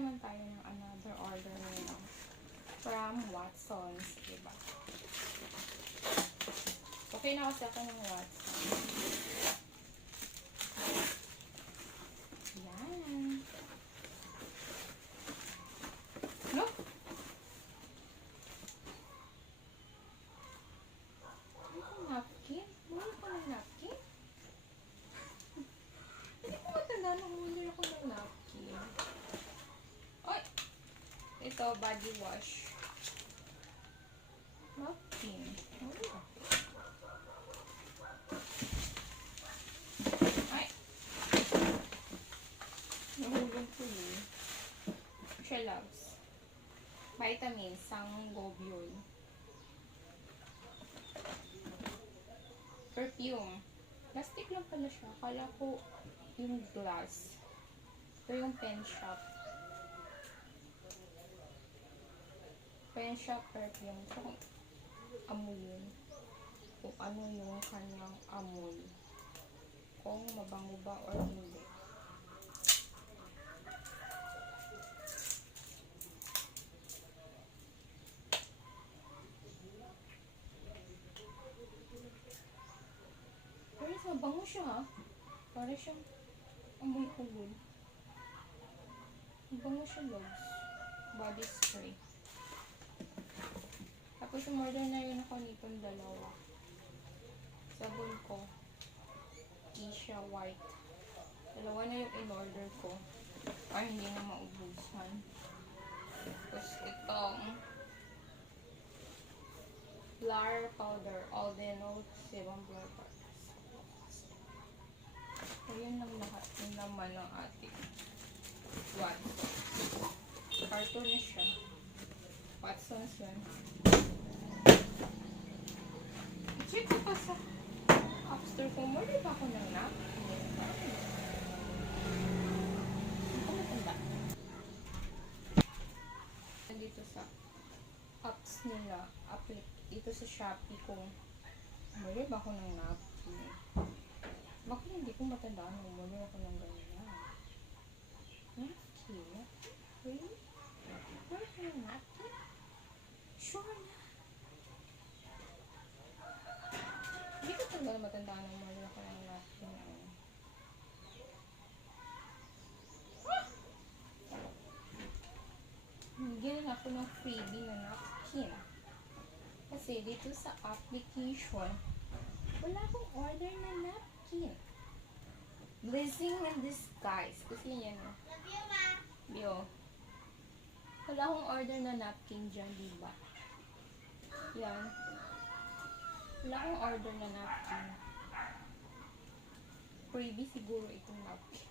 naman tayo ng another order ngayon from Watsons, diba? Okay na kasi ako ng Watsons. Yan. No? Napkin? Mahal ko ng napkin? Hindi ko matanda na humuli ako ng napkin. Oy! Ito, body wash. Napkin. Ay! Nahulog ko yun. Siya loves. Vitamins, sangobiol. Perfume. Plastic lang pala siya. Akala ko yung glass. Ito yung pen shop. Pen shop perfume. Ito kung amoy yun. Kung ano yung kanyang amoy. Kung mabango ba or hindi. Pero mabango siya ha. Para siyang amoy ugol. Mabango siya loves. Body spray. Tapos umorder na yun ako nitong dalawa. Sabon ko. Keisha White. Dalawa na yung in-order ko. Para hindi na maubusan. Tapos itong Blur Powder. All the notes. Sebang Blur Powder. So, yun lang lahat yung naman ng ating Watsons. Cartoon na siya. Watsons yun. Check ko pa sa upstairs ko. Muli ba ako ng napkin? Hindi ko matanda. Dito sa apps nila, dito sa Shopee kung muli ba ako ng napkin? Bakit hindi ko matandaan kung muli ako ng ganyan? Napkin? Really? Muli ako ng napkin? Sure na. Hindi ko talaga matandaan kung muli ako ng napkin. Bigyan ako ng freebie na napkin. Kasi dito sa application, wala akong order na napkin. Blessing in disguise. Kasi yan o. Love you, Ma. Yo. Wala akong order na napkin dyan, diba? Yan. Wala akong order na napkin. Freebie siguro itong napkin.